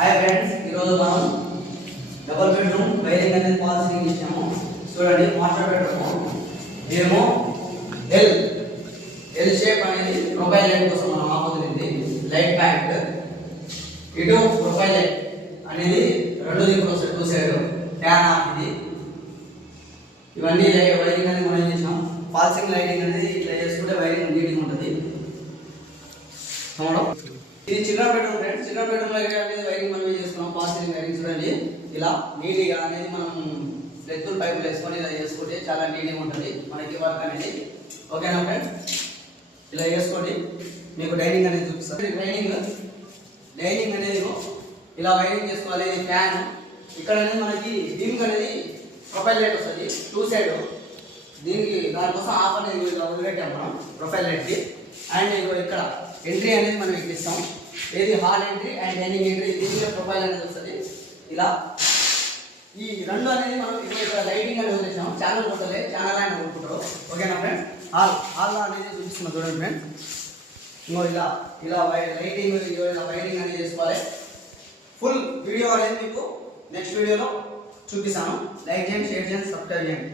Hi friends, ఈరోజు మనం double bedroom wiring అనేది పాలసీ ఇచ్చాము. చూడండి, మాస్టర్ బెడ్రూమ్ మేము ఎల్ షేప్ అనేది ప్రొఫైల్ లైట్ కోసం మనం ఆపుతుంది. లైట్ ప్యాంట్ ఇటు ప్రొఫైల్ లైట్ అనేది రెండు దిక్కులు వస్తాయి, టూ సైడ్ ఫ్యాన్ ఆఫ్ ఇది. ఇవన్నీ వైరింగ్ అనేది మనం చేసినాం. పాల్సింగ్ లైటింగ్ అనేది ఇట్లా చేసుకుంటే వైరింగ్ నీట్గా ఉంటుంది. ఇది చిన్న బెడ్రూమ్ ఫ్రెండ్స్, చిన్న బెడ్రూమ్ అనేది వైరింగ్ మనం చేసుకున్నాం. పాల్సింగ్ వైరింగ్ చూడండి, ఇలా నీట్గా అనేది మనం రెగ్యులర్ పైపులు వేసుకొని ఇలా చేసుకుంటే చాలా నీట్గా ఉంటుంది మనకి వర్క్ అనేది. ఓకేనా ఫ్రెండ్స్, ఇలా వేసుకోండి. మీకు డైనింగ్ అనేది చూపిస్తాను. డైనింగ్ అనేది ఇలా వైరింగ్ చేసుకోవాలి. ఫ్యాన్ ఇక్కడ అనేది మనకి దీనికి అనేది ప్రొఫైల్ లైట్ వస్తుంది టూ సైడ్. దీనికి దానికోసం ఆఫ్ అనేది వదిలిపెట్టాము మనం ప్రొఫైల్ లైట్కి. అండ్ ఇక్కడ ఎంట్రీ అనేది మనం ఎక్కిస్తాం. ఏది hall entry and dining entry, దీనికి ప్రొఫైల్ అనేది వస్తుంది. ఇలా ఈ రెండు అనేది మనం ఇక్కడ లైటింగ్ అనేది వదిలేసాం. ఛానల్ కొట్టలే, ఛానల్ ఆయన కొనుక్కుంటారు. ఓకేనా ఫ్రెండ్, హాల్ అనేది చూపిస్తున్నా చూడండి ఫ్రెండ్. ఇంకో ఇలా లైటింగ్ ఇలా వైరింగ్ అనేది చేసుకోవాలి. ఫుల్ వీడియో అనేది మీకు నెక్స్ట్ వీడియోలో చూపిస్తాను. లైక్ చేయండి, షేర్ చేయండి, సబ్స్క్రైబ్ చేయండి.